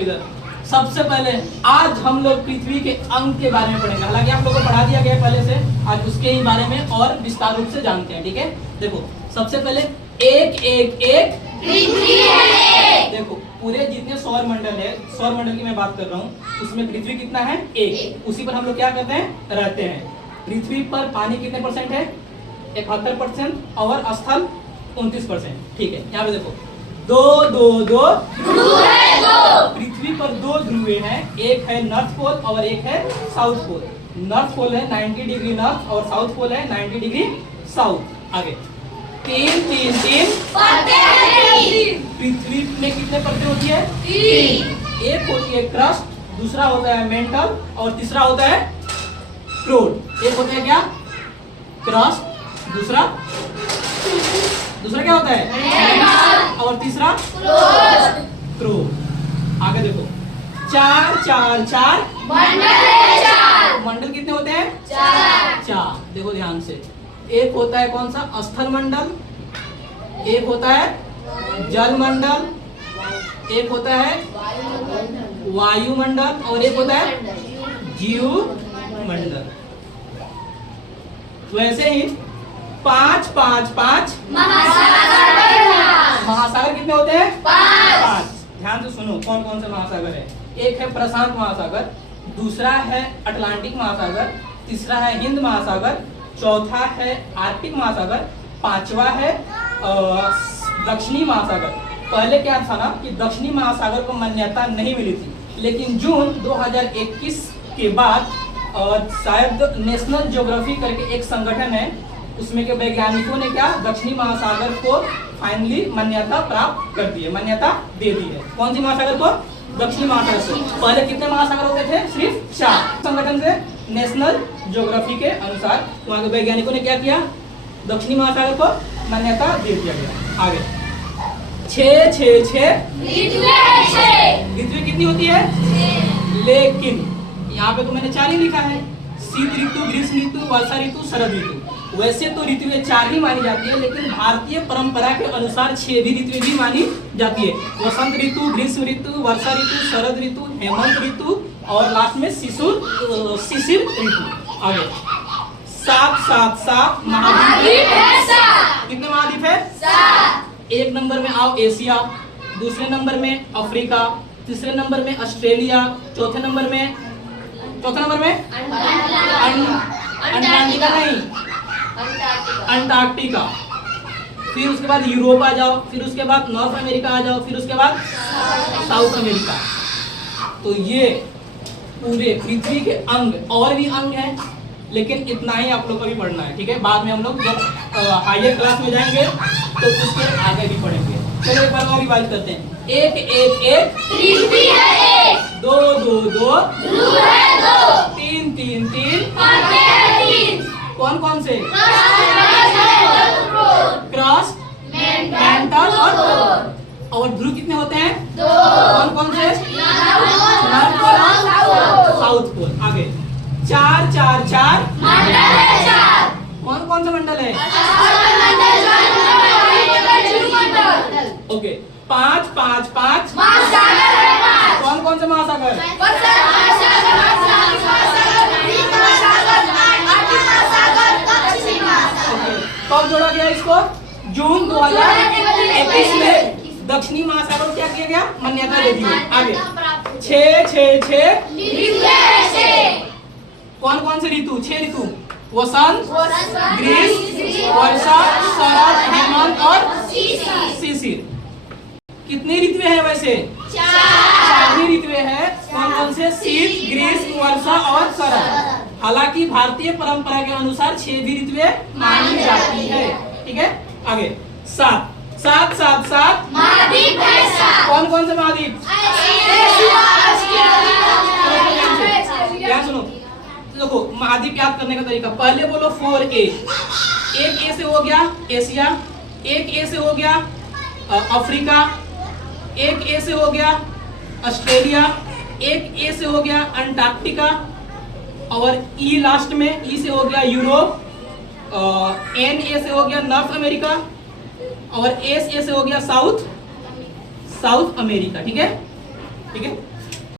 इधर सबसे पहले आज हम लोग पृथ्वी के अंग के बारे में पढ़ेंगे। हालांकि आप लोगों को पढ़ा दिया गया है पहले से, आज उसके ही बारे में और विस्तार रूप से जानते हैं। ठीक है, देखो सबसे पहले एक एक एक पृथ्वी है। देखो पूरे जितने सौर मंडल है, सौर मंडल की मैं बात कर रहा हूँ, उसमें पृथ्वी कितना है? एक। उसी पर हम लोग क्या करते हैं? रहते हैं। पृथ्वी पर पानी कितने परसेंट है? 71% और स्थल 29%। ठीक है, यहाँ पे देखो दो दो दो ध्रुव है दो। पृथ्वी पर दो ध्रुवे हैं, एक है नॉर्थ पोल और एक है साउथ पोल। नॉर्थ पोल है 90 डिग्री नॉर्थ और साउथ पोल है 90 डिग्री साउथ। आगे तीन तीन तीन पृथ्वी में कितने परतें होती है? तीन। एक होती है क्रस्ट, दूसरा होता है मेंटल और तीसरा होता है क्रोड। एक होता है क्या? क्रस्ट, दूसरा क्या होता है? और तीसरा क्रोड। आगे देखो चार चार चार मंडल कितने होते हैं? चार। देखो ध्यान से, एक होता है कौन सा? स्थल मंडल, एक होता है जल मंडल, एक होता है वायुमंडल और एक होता है जीव मंडल। वैसे ही 5 5 5 महासागर कितने होते हैं? 5। ध्यान से सुनो कौन कौन से महासागर है। एक है प्रशांत महासागर, दूसरा है अटलांटिक महासागर, तीसरा है हिंद महासागर, चौथा है आर्कटिक महासागर, पांचवा है दक्षिणी महासागर। पहले क्या था ना कि दक्षिणी महासागर को मान्यता नहीं मिली थी, लेकिन जून 2021 के बाद शायद नेशनल ज्योग्राफी करके एक संगठन है, उसमें के वैज्ञानिकों ने क्या दक्षिणी महासागर को फाइनली मान्यता प्राप्त कर दी है, मान्यता दे दी है। कौन सी महासागर को? दक्षिणी महासागर से। पहले कितने महासागर होते थे? सिर्फ 4। संगठन से नेशनल ज्योग्राफी के अनुसार वहां के वैज्ञानिकों ने क्या किया? दक्षिणी महासागर को मान्यता दे दिया गया। आगे 6 6 6 पृथ्वी कितनी होती है? लेकिन यहाँ पे तो मैंने 4 ही लिखा है, शीत ऋतु, ग्रीष्म ऋतु, वर्षा ऋतु, शरद ऋतु। वैसे तो ऋतुएं 4 ही मानी जाती है, लेकिन भारतीय परंपरा के अनुसार 6 भी ऋतुएं भी मानी जाती है। वसंत ऋतु, ग्रीष्म ऋतु, वर्षा ऋतु, शरद ऋतु, हेमंत ऋतु और लास्ट में शिशिर ऋतु। आगे 7 7 7 महाद्वीप है। कितने महाद्वीप है? 7। एक नंबर में आओ एशिया, दूसरे नंबर में अफ्रीका, तीसरे नंबर में ऑस्ट्रेलिया, चौथे नंबर में अंटार्कटिका नहीं, अंटार्कटिका। फिर उसके बाद यूरोप आ जाओ, फिर उसके बाद नॉर्थ अमेरिका आ जाओ, फिर उसके बाद साउथ अमेरिका। तो ये पूरे पृथ्वी के अंग, और भी अंग हैं, लेकिन इतना ही आप लोग को भी पढ़ना है। ठीक है, बाद में हम लोग जब हायर क्लास में जाएंगे तो उसके आगे भी पढ़ेंगे। चलो एक बार और रिवाइज करते हैं। एक एक एक पृथ्वी है एक, दो दो दो ध्रुव है दो, तीन तीन तीन परतें हैं तीन। कौन कौन से? क्रस्ट, मेंटल और ध्रुव कितने होते हैं? 2। कौन कौन से? नॉर्थ पोल और साउथ पोल। आगे 4 4 4 मंडल है 4। कौन कौन से मंडल है? ओके 5 5 5 महासागर है 5। कौन कौन से महासागर? कब जोड़ा गया इसको? जून 2021 में दक्षिणी महासागर को क्या किया गया? मान्यता दे दी। आगे 6 6 6 कौन कौन से ऋतु? 6 ऋतु, वसंत, ग्रीष्म, वर्षा, शरद, हेमंत और शिशिर। कितनी ऋतुएं हैं वैसे? 4 ही ऋतुएं हैं। कौन कौन से? शीत, ग्रीष्म, वर्षा और शरद। हालांकि भारतीय परंपरा के अनुसार 6 भी ऋतुएं मानी जाती है। ठीक है, आगे 7 7 7 7 महाद्वीप है 7। कौन कौन से महाद्वीप? क्या सुनो, देखो महाद्वीप याद करने का तरीका, पहले बोलो 4A। एक ए से हो गया एशिया, एक ए से हो गया अफ्रीका, एक ए से हो गया ऑस्ट्रेलिया, एक ए से हो गया अंटार्कटिका और ई लास्ट में ई से हो गया यूरोप, एन ए से हो गया नॉर्थ अमेरिका और एस ए से हो गया साउथ अमेरिका। ठीक है, ठीक है।